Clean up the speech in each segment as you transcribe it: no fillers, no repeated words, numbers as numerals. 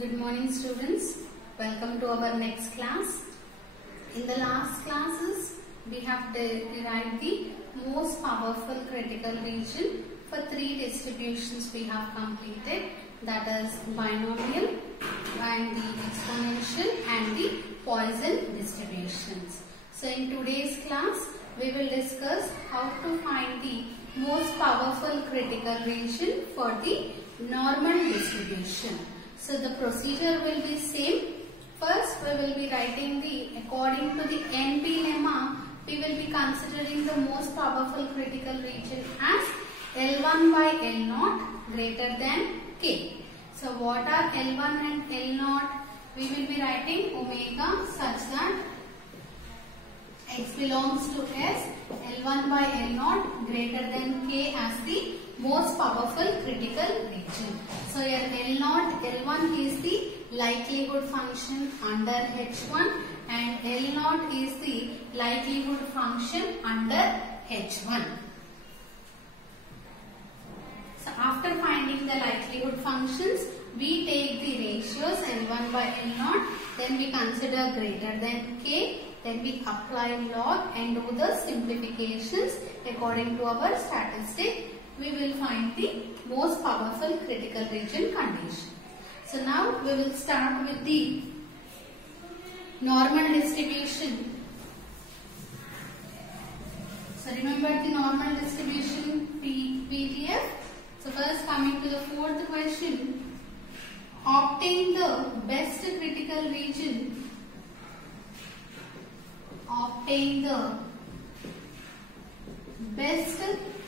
Good morning students. Welcome to our next class. In the last classes, we have derived the most powerful critical region for three distributions we have completed, that is binomial and the exponential and the Poisson distributions. So in today's class, we will discuss how to find the most powerful critical region for the normal distribution. So the procedure will be same. First we will be writing according to the NP lemma, we will be considering the most powerful critical region as L1 by L0 greater than K. So what are L1 and L0? We will be writing omega such that x belongs to S, L1 by L0 greater than K as the most powerful critical region. So here L1 is the likelihood function under H1 and L0 is the likelihood function under H1. So after finding the likelihood functions, we take the ratios L1 by L0, then we consider greater than K, then we apply log and do the simplifications according to our statistic. We will find the most powerful critical region condition. So now we will start with the normal distribution. So remember the normal distribution PDF. So first coming to the fourth question. Obtain the best critical region. Obtain the best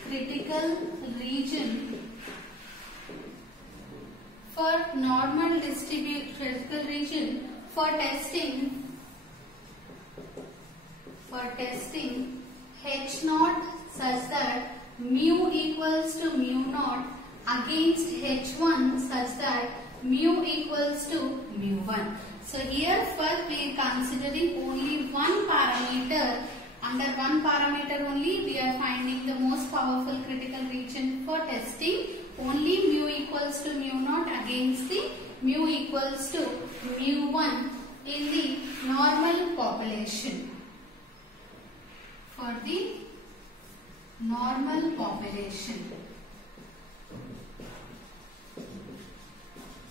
critical region for normal critical region for testing H0 such that mu equals to mu naught against H1 such that mu equals to mu1. So here first we are considering only one parameter. Under one parameter only we are finding the most powerful critical region for testing only mu equals to mu naught against the mu equals to mu1 in the normal population. For the normal population.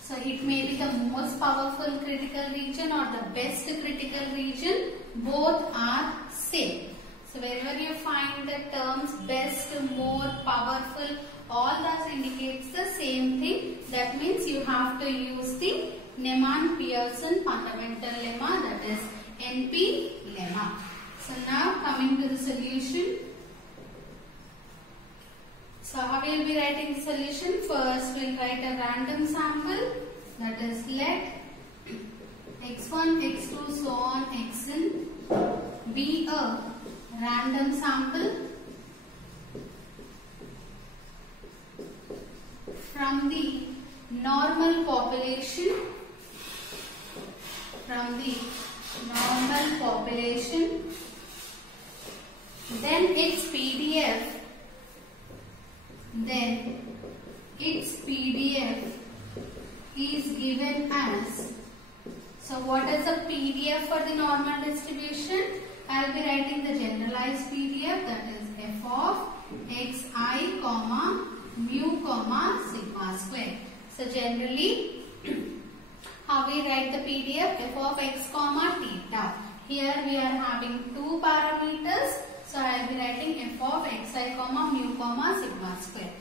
So it may be the most powerful critical region or the best critical region, both are same. So wherever you find the terms best, more, powerful, all that indicates the same thing. That means you have to use the Neyman-Pearson fundamental lemma, that is NP lemma. So now coming to the solution. So how we will be writing the solution? First we will write a random sample, that is let x1, x2, so on, xn be a random sample from the normal population, then its PDF is given as, so what is the PDF for the normal distribution? I will be writing the generalized PDF, that is f of xi comma mu comma sigma square. So generally how we write the PDF? F of x comma theta. Here we are having two parameters. So I will be writing f of xi comma mu comma sigma square.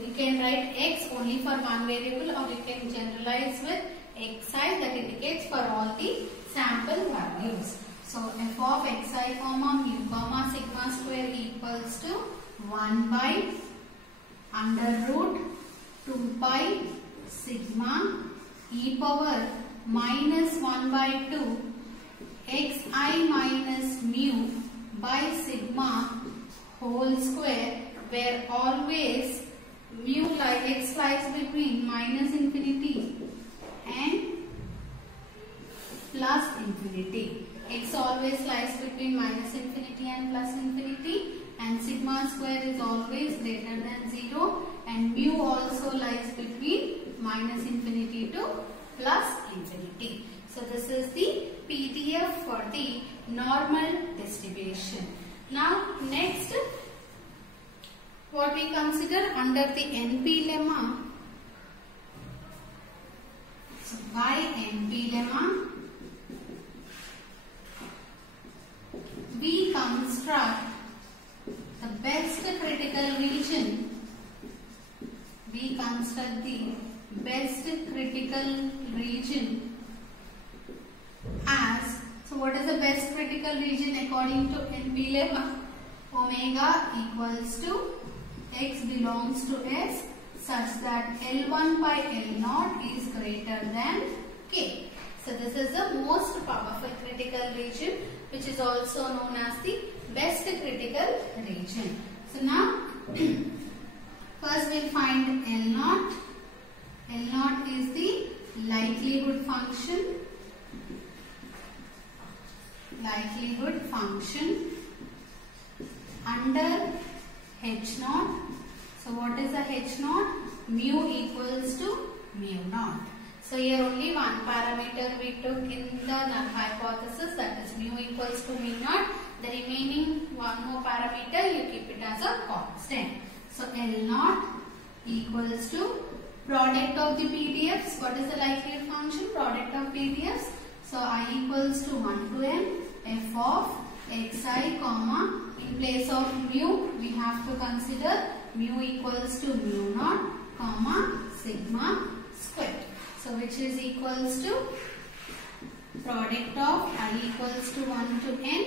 You can write x only for one variable or you can generalize with xi, that indicates for all the sample values. So f of xi comma mu comma sigma square equals to 1 by under root 2 pi sigma e power minus 1 by 2 xi minus mu by sigma whole square, where always mu x lies between minus infinity and plus infinity. X always lies between minus infinity and plus infinity, and sigma square is always greater than 0, and mu also lies between minus infinity to plus infinity. So this is the PDF for the normal distribution. Now next, what we consider under the NP lemma. So by NP lemma, we construct the best critical region. We construct the best critical region as, so what is the best critical region according to NP lemma? Omega equals to x belongs to S such that L1 by L0 is greater than K. So this is the most powerful critical region, which is also known as the best critical region. So now first we'll find L0. L0 is the likelihood function. Likelihood function under H0. So what is the H0? Mu equals to mu naught. So here only one parameter we took in the null hypothesis, that is mu equals to mu naught. The remaining one more parameter you keep it as a constant. So L0 equals to product of the PDFs. What is the likelihood function? Product of PDFs. So I equals to 1 to n f of xi comma, in place of mu we have to consider mu equals to mu naught comma sigma squared. So which is equals to product of I equals to 1 to n.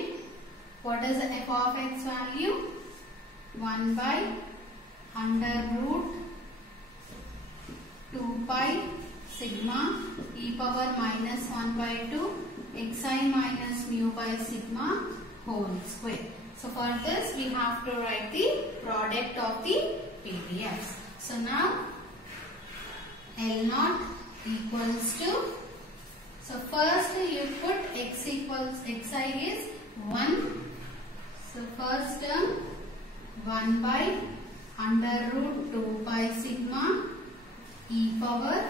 What is the f of x value? 1 by under root 2 pi sigma e power minus 1 by 2 xi minus mu by sigma whole square. So for this we have to write the product of the PDFs. So now L0 equals to, so first you put x equals, xi is 1. So first term 1 by under root 2 pi sigma e power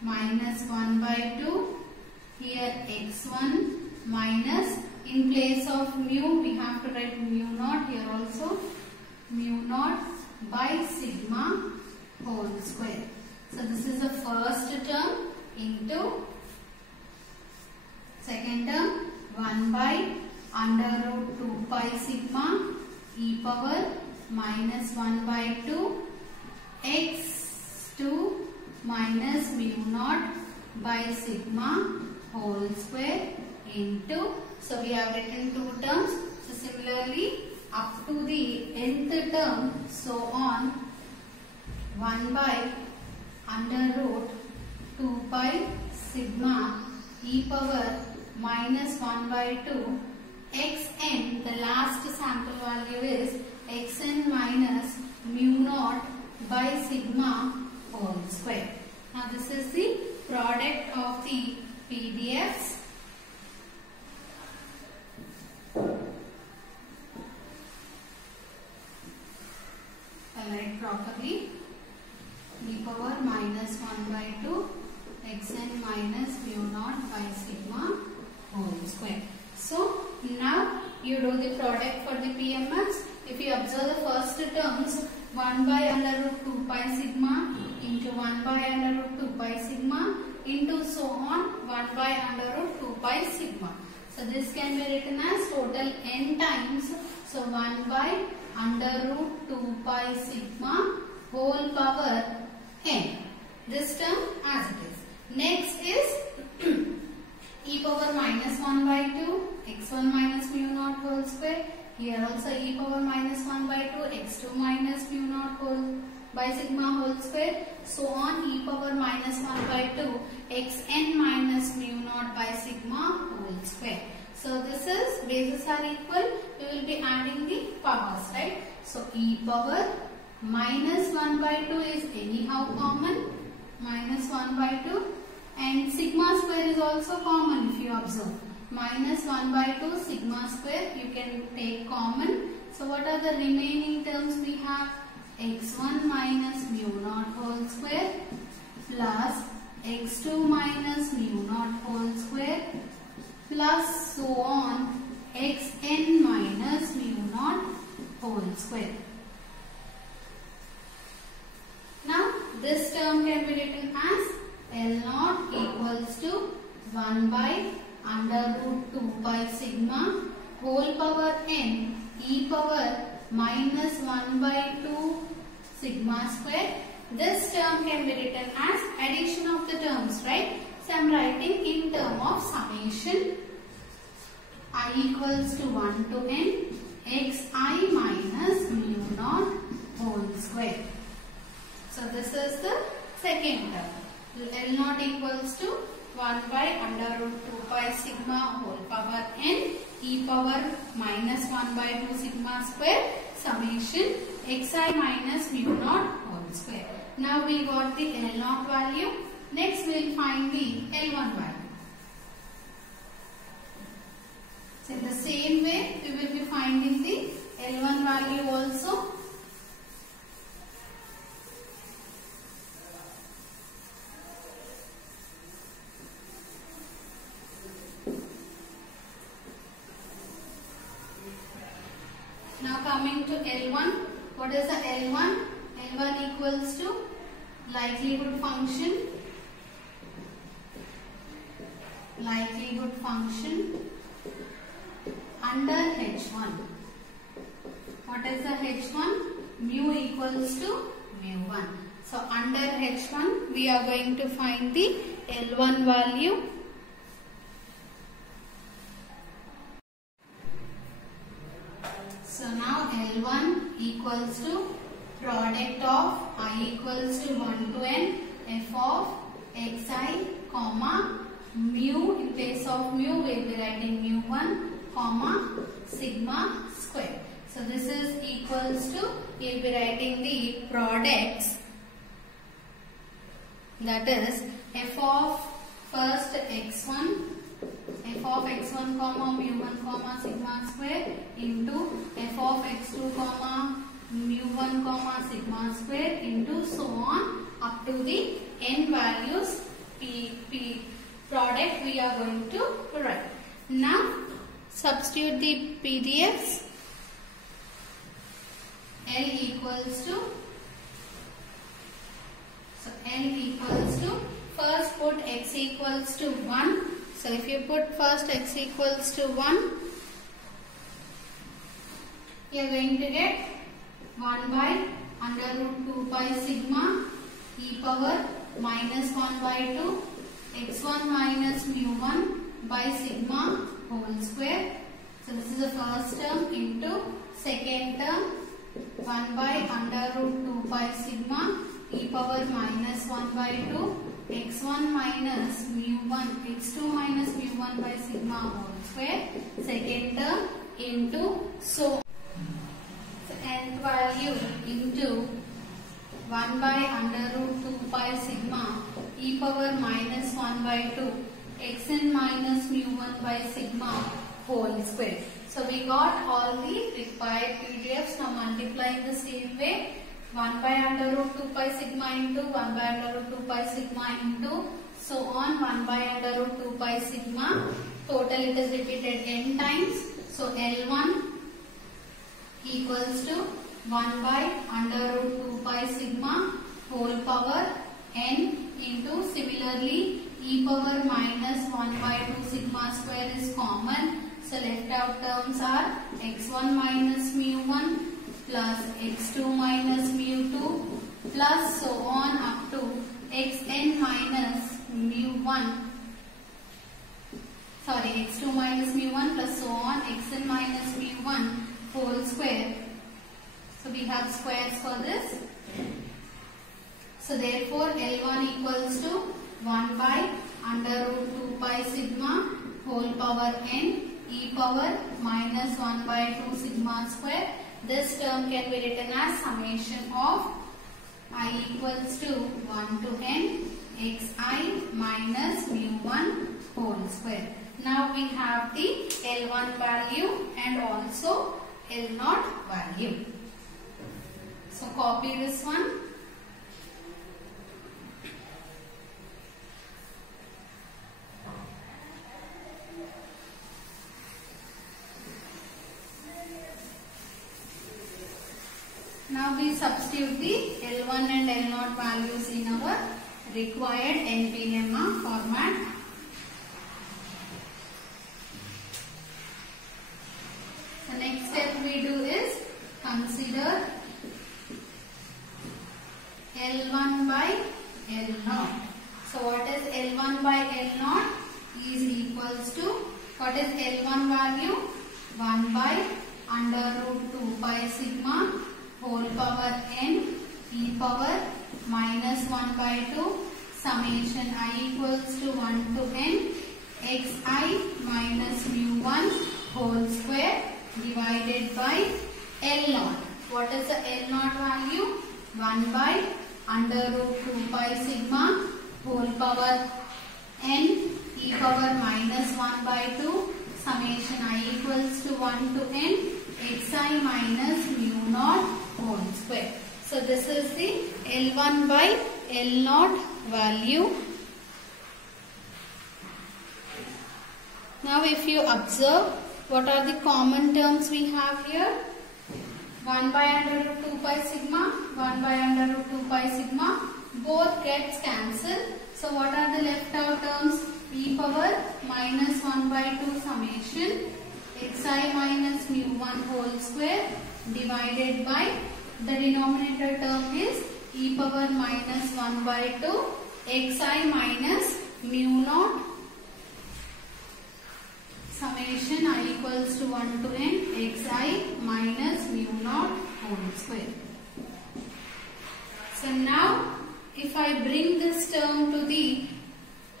minus 1 by 2. Here x1 minus, in place of mu we have to write mu naught, here also mu naught by sigma whole square. So this is the first term into second term 1 by under root 2 pi sigma e power minus 1 by 2 x2 minus mu naught by sigma whole square into, so we have written two terms. So similarly up to the nth term, so on 1 by under root 2 pi sigma e power minus 1 by 2 xn, the last sample value is xn minus mu naught by sigma whole square. Now this is the product of the PDFs. I'll write properly. E power minus 1 by 2 xn minus mu naught by sigma whole square. So now you do the product for the PMFs. If you observe the first terms, 1 by under root 2 pi sigma into 1 by under root 2 pi sigma into so on 1 by under root 2 pi sigma. So this can be written as total n times. So 1 by under root 2 pi sigma whole power n. This term as it is. Next is e power minus 1 by 2 x1 minus mu naught whole square. Here also e power minus 1 by 2 x2 minus mu naught whole by sigma whole square. So on e power minus 1 by 2 xn minus mu naught by sigma whole square. So this is, bases are equal, we will be adding the powers, right? So e power minus 1 by 2 is anyhow common, minus 1 by 2, and sigma square is also common if you observe. Minus 1 by 2 sigma square you can take common. So what are the remaining terms we have? x1 minus mu naught whole square plus x2 minus plus so on xn minus mu naught whole square. Now this term can be written as L naught equals to 1 by under root 2 pi sigma whole power n e power minus 1 by 2 sigma square. This term can be written as addition of the terms, right? So I am writing in term of summation I equals to 1 to n xi minus mu naught whole square. So this is the second term. L naught equals to 1 by under root 2 pi sigma whole power n e power minus 1 by 2 sigma square summation xi minus mu naught whole square. Now we got the L naught value. Next we will find the L1 value. So in the same way we will be finding the L1 value also. Now coming to L1, what is the L1? L1 equals to likelihood function under H1. What is the H1? Mu equals to mu1. So under H1 we are going to find the L1 value. So now L1 equals to product of I equals to 1 to n f of xi comma mu, in place of mu we will be writing mu1 comma sigma square. So this is equals to, we will be writing the products, that is f of first x1 comma mu1 comma sigma square into f of x2 comma mu1 comma sigma square into so on up to the n values p product we are going to write. Now substitute the PDFs. L equals to, so L equals to, first put x equals to 1. So if you put first x equals to 1, you are going to get 1 by under root 2 pi sigma e power minus 1 by 2 x1 minus mu1 by sigma whole square. So this is the first term into second term 1 by under root 2 pi sigma e power minus 1 by 2 x1 minus mu1 x2 minus mu1 by sigma whole square, second term into so nth value into 1 by under root 2 pi sigma e power minus 1 by 2 xn minus mu1 by sigma whole square. So we got all the required PDFs. Now multiply in the same way. 1 by under root 2 pi sigma into 1 by under root 2 pi sigma into so on 1 by under root 2 pi sigma. Total it is repeated n times. So L1 equals to 1 by under root 2 pi sigma whole power n into similarly e power minus 1 by 2 sigma square is common. So left out terms are x1 minus mu1 plus x2 minus mu2 plus so on up to xn minus mu1, sorry x2 minus mu1 plus so on xn minus mu1 whole square. So we have squares for this. So therefore L1 equals to 1 by under root 2 pi sigma whole power n e power minus 1 by 2 sigma square. This term can be written as summation of I equals to 1 to n xi minus mu1 whole square. Now we have the L1 value and also L0 value. So copy this one. we substitute the L1 and L0 values in our required NP-lemma format. The next step we do is consider L1 by L0. So what is L1 by L0 is equals to, what is L1 value? 1 by under root 2 pi sigma whole power n e power minus 1 by 2 summation I equals to 1 to n xi minus mu1 whole square divided by L0. What is the L0 value? 1 by under root 2 pi sigma whole power n e power minus 1 by 2 summation I equals to 1 to n xi minus mu naught whole square. So this is the L1 by L0 value. Now if you observe, what are the common terms we have here? 1 by under root 2 pi sigma, 1 by under root 2 pi sigma, both gets cancelled. So what are the left out terms? E power minus 1 by 2 summation xi minus mu1 whole square divided by, the denominator term is e power minus 1 by 2 xi minus mu naught summation I equals to 1 to n xi minus mu naught whole square. So now if I bring this term to the,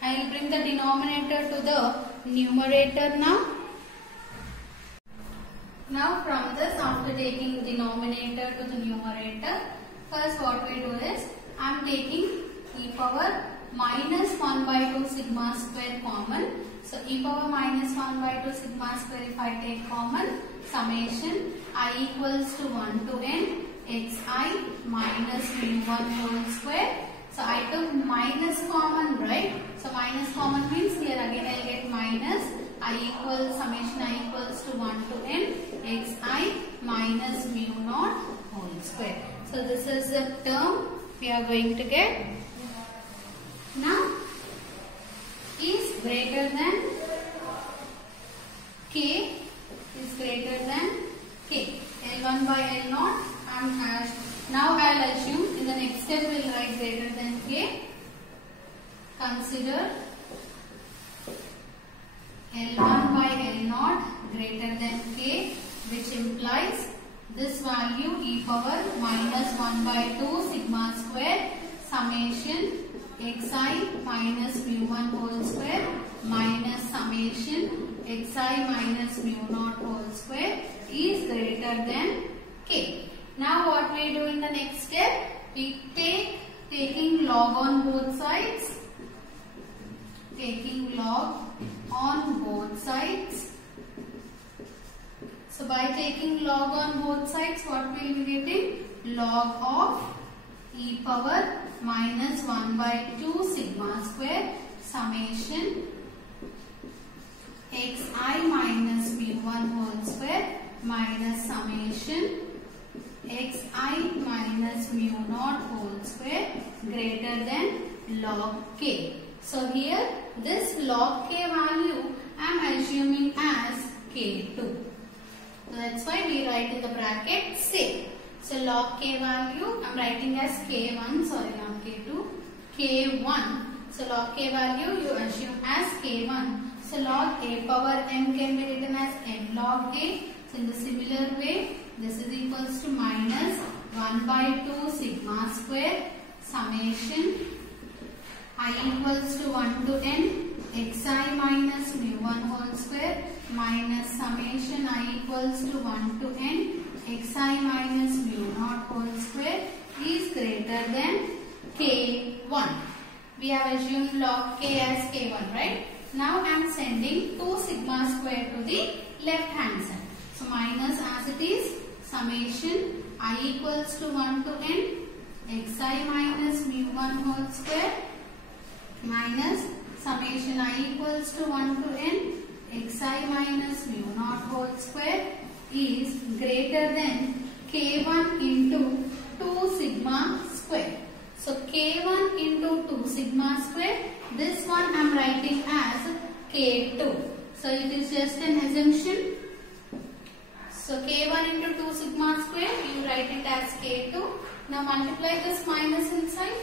I will bring the denominator to the numerator now. Now from this, after taking denominator to the numerator, first what we do is, I am taking e power minus 1 by 2 sigma square common. So e power minus 1 by 2 sigma square if I take common, summation I equals to 1 to n xi minus mu1 whole square. So I took minus common, right? So minus common means here again I will get minus I equals, summation I equals to 1 to n xi minus mu naught whole square. So this is the term we are going to get. Now is greater than k, is greater than k. L1 by L0 now I will assume in the next step we will write greater than k. Consider L1 by L0 greater than k, which implies this value e power minus 1 by 2 sigma square summation xi minus mu1 whole square minus summation xi minus mu naught whole square is greater than k. Now what we do in the next step? We taking log on both sides. Taking log on both sides. So by taking log on both sides, what we will be getting? Log of e power minus 1 by 2 sigma square summation xi minus mu1 whole square minus summation xi minus mu naught whole square greater than log k. So here this log k value I am assuming as k2. So that's why we write in the bracket say. So log k value I am writing as k1, sorry not k2, k1. So log k value you assume as k1. So log a power m can be written as m log a. So in the similar way, this is equals to minus 1 by 2 sigma square summation I equals to 1 to n xi minus mu1 whole square minus summation I equals to 1 to n xi minus mu naught whole square is greater than k1. We have assumed log k as k1, right? Now I am sending 2 sigma square to the left hand side. So minus as it is summation I equals to 1 to n xi minus mu1 whole square minus summation I equals to 1 to n xi minus mu naught whole square is greater than k1 into 2 sigma square. So K1 into 2 sigma square. This one I am writing as K2. So it is just an assumption. So K1 into 2 sigma square, you write it as K2. Now multiply this minus inside.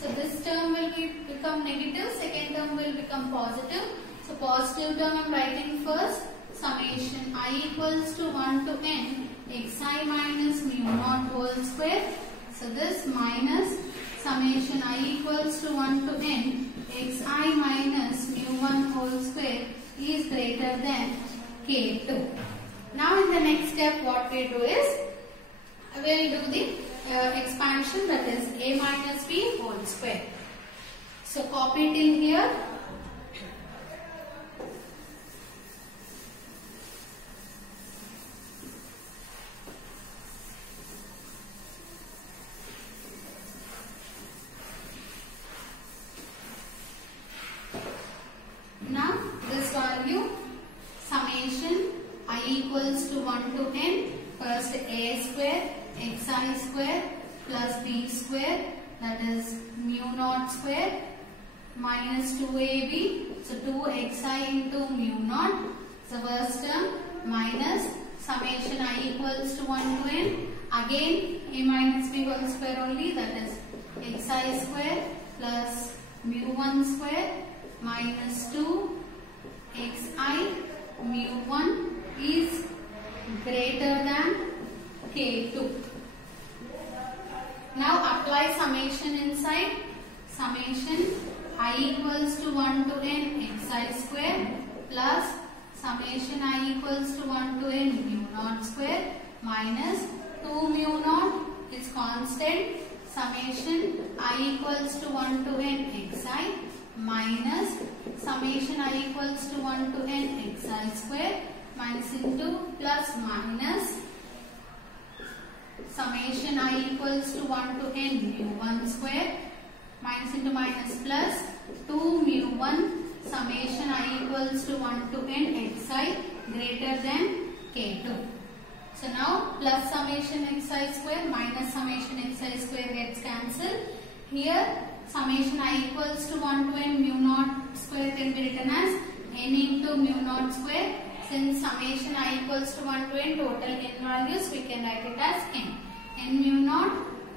So this term will become negative, second term will become positive. So positive term I am writing first. Summation I equals to 1 to n xi minus mu naught whole square. So this minus summation I equals to 1 to n xi minus mu 1 whole square is greater than K2. Now in the next step what we do is, we will do the expansion, that is a minus b whole square. So copy it in here. Now this value summation I equals to 1 to n, first a square xi square plus b square, that is mu naught square minus 2ab, so 2xi into mu naught, so first term minus summation I equals to 1 to n, again a minus b whole square only, that is xi square plus mu 1 square minus 2 xi mu 1 is greater than K2. Now apply summation inside. Summation I equals to 1 to n xi square plus summation I equals to 1 to n mu naught square minus 2 mu naught is constant, summation I equals to 1 to n xi minus summation I equals to 1 to n xi square minus into plus minus summation I equals to 1 to n mu 1 square minus into minus plus 2 mu 1 summation I equals to 1 to n xi greater than K2. So now plus summation xi square minus summation xi square gets cancelled. Here summation I equals to 1 to n mu naught square can be written as n into mu naught square. Since summation I equals to 1 to n, total n values, we can write it as n. n mu naught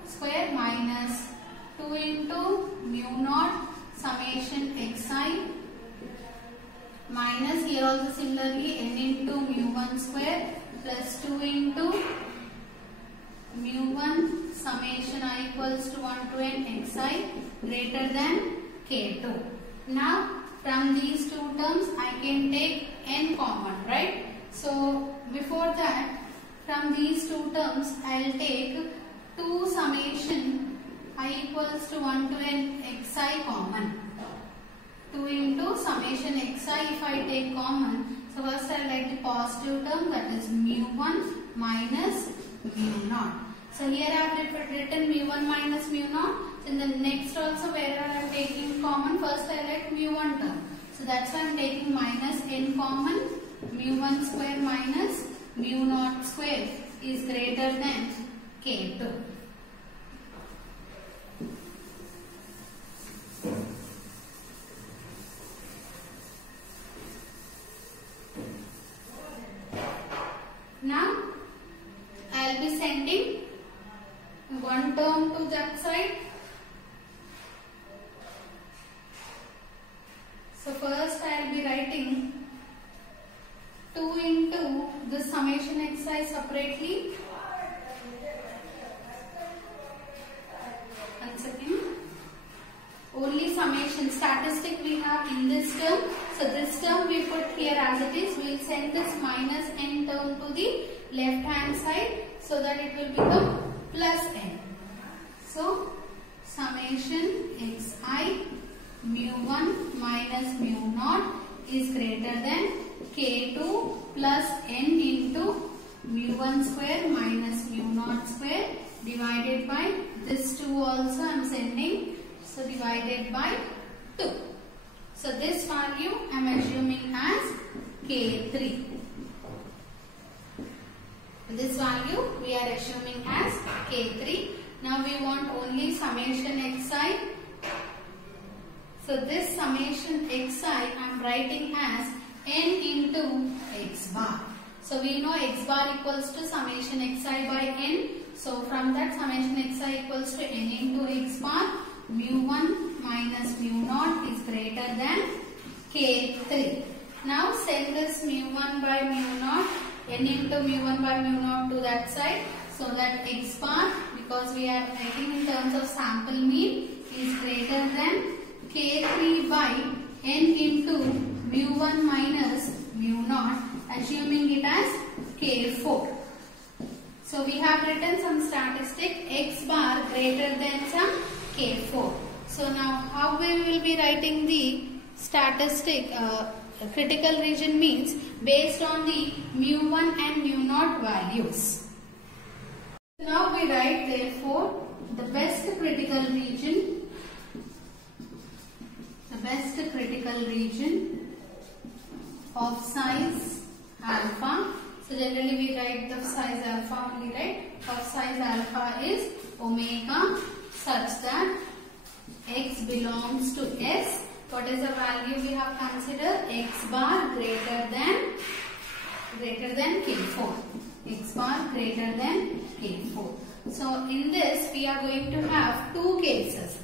square minus 2 into mu naught summation xi minus here also similarly n into mu 1 square plus 2 into mu 1 summation I equals to 1 to n xi greater than K2. Now from these two terms I can take n common, right? So before that, from these two terms I will take 2 summation I equals to 1 to n xi common. 2 into summation xi if I take common. So first I will write the positive term, that is mu 1 minus mu naught. So here I have written mu 1 minus mu naught. In the next also where I am taking common, first I write mu 1 term. So that's why I am taking minus n common. Mu 1 square minus mu naught square is greater than K2. Now I will be sending one term to that side. So first I will be writing 2 into the summation xi separately. One second. Only summation statistic we have in this term. So this term we put here as it is. We will send this minus n term to the left hand side so that it will become plus n. So summation xi mu 1 minus mu naught is greater than K2 plus n into mu 1 square minus mu naught square divided by this 2 also I am sending. So divided by 2. So this value I am assuming as K3. This value we are assuming as K3. Now we want only summation xi. So this summation xi I am writing as n into x bar. So we know x bar equals to summation xi by n. So from that summation xi equals to n into x bar. Mu1 minus mu0 is greater than k3. Now send this mu1 by mu0, n into mu1 by mu0 to that side. So that x bar, because we are writing in terms of sample mean, is greater than k3 by n into mu1 minus mu0, assuming it as k4. So we have written some statistic x bar greater than some k4. So now how we will be writing the statistic critical region means based on the mu1 and mu0 values. Now we write therefore the best critical region of size alpha. So generally we write the size alpha only, right? Of size alpha is omega such that x belongs to S. What is the value we have considered? X bar greater than k4. X bar greater than k4. So in this we are going to have two cases.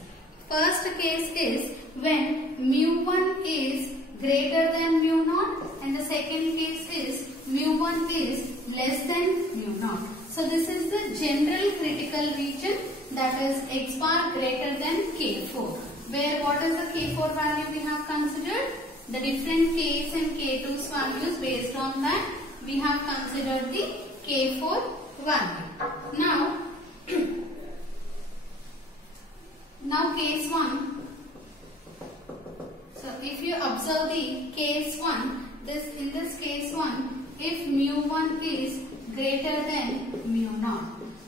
First case is when mu1 is greater than mu0, and the second case is mu1 is less than mu0. So this is the general critical region, that is x bar greater than k4. Where what is the k4 value we have considered? The different k's and k2's values, based on that we have considered the k4 value. Now case 1. So if you observe the case 1, in this case 1, if mu1 is greater than mu0.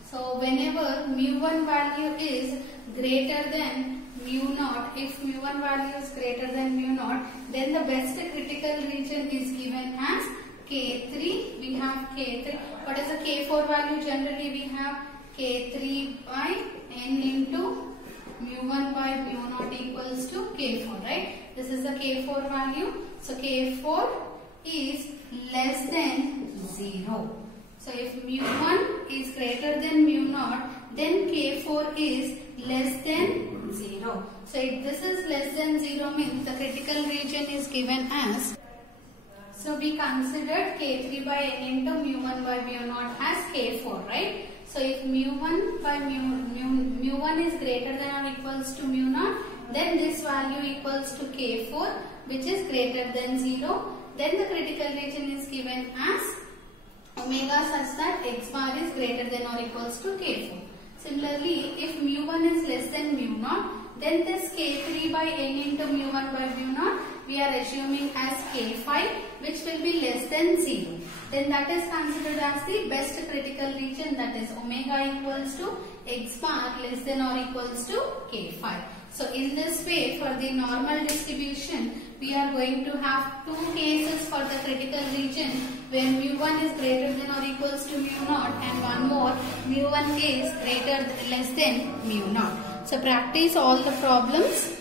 So whenever mu1 value is greater than mu0, if mu1 value is greater than mu0, then the best critical region is given as k3. We have k3. What is the k4 value? Generally we have k3 by n into mu1 by mu0 equals to k4, right? This is the k4 value. So k4 is less than 0. So if mu1 is greater than mu0, then k4 is less than 0. So if this is less than 0 means the critical region is given as, so we considered k3 by n into mu1 by mu0 as k4, right? So if mu1 by mu1 is greater than or equals to mu0, then this value equals to k4, which is greater than 0. Then the critical region is given as omega such that x bar is greater than or equals to k4. Similarly, if mu1 is less than mu0, then this k3 by n into mu1 by mu0 we are assuming as k5, which will be less than 0. Then that is considered as the best critical region, that is omega equals to x bar less than or equals to k5. So in this way, for the normal distribution, we are going to have two cases for the critical region where mu1 is greater than or equals to mu0, and one more mu1 is less than mu0. So practice all the problems.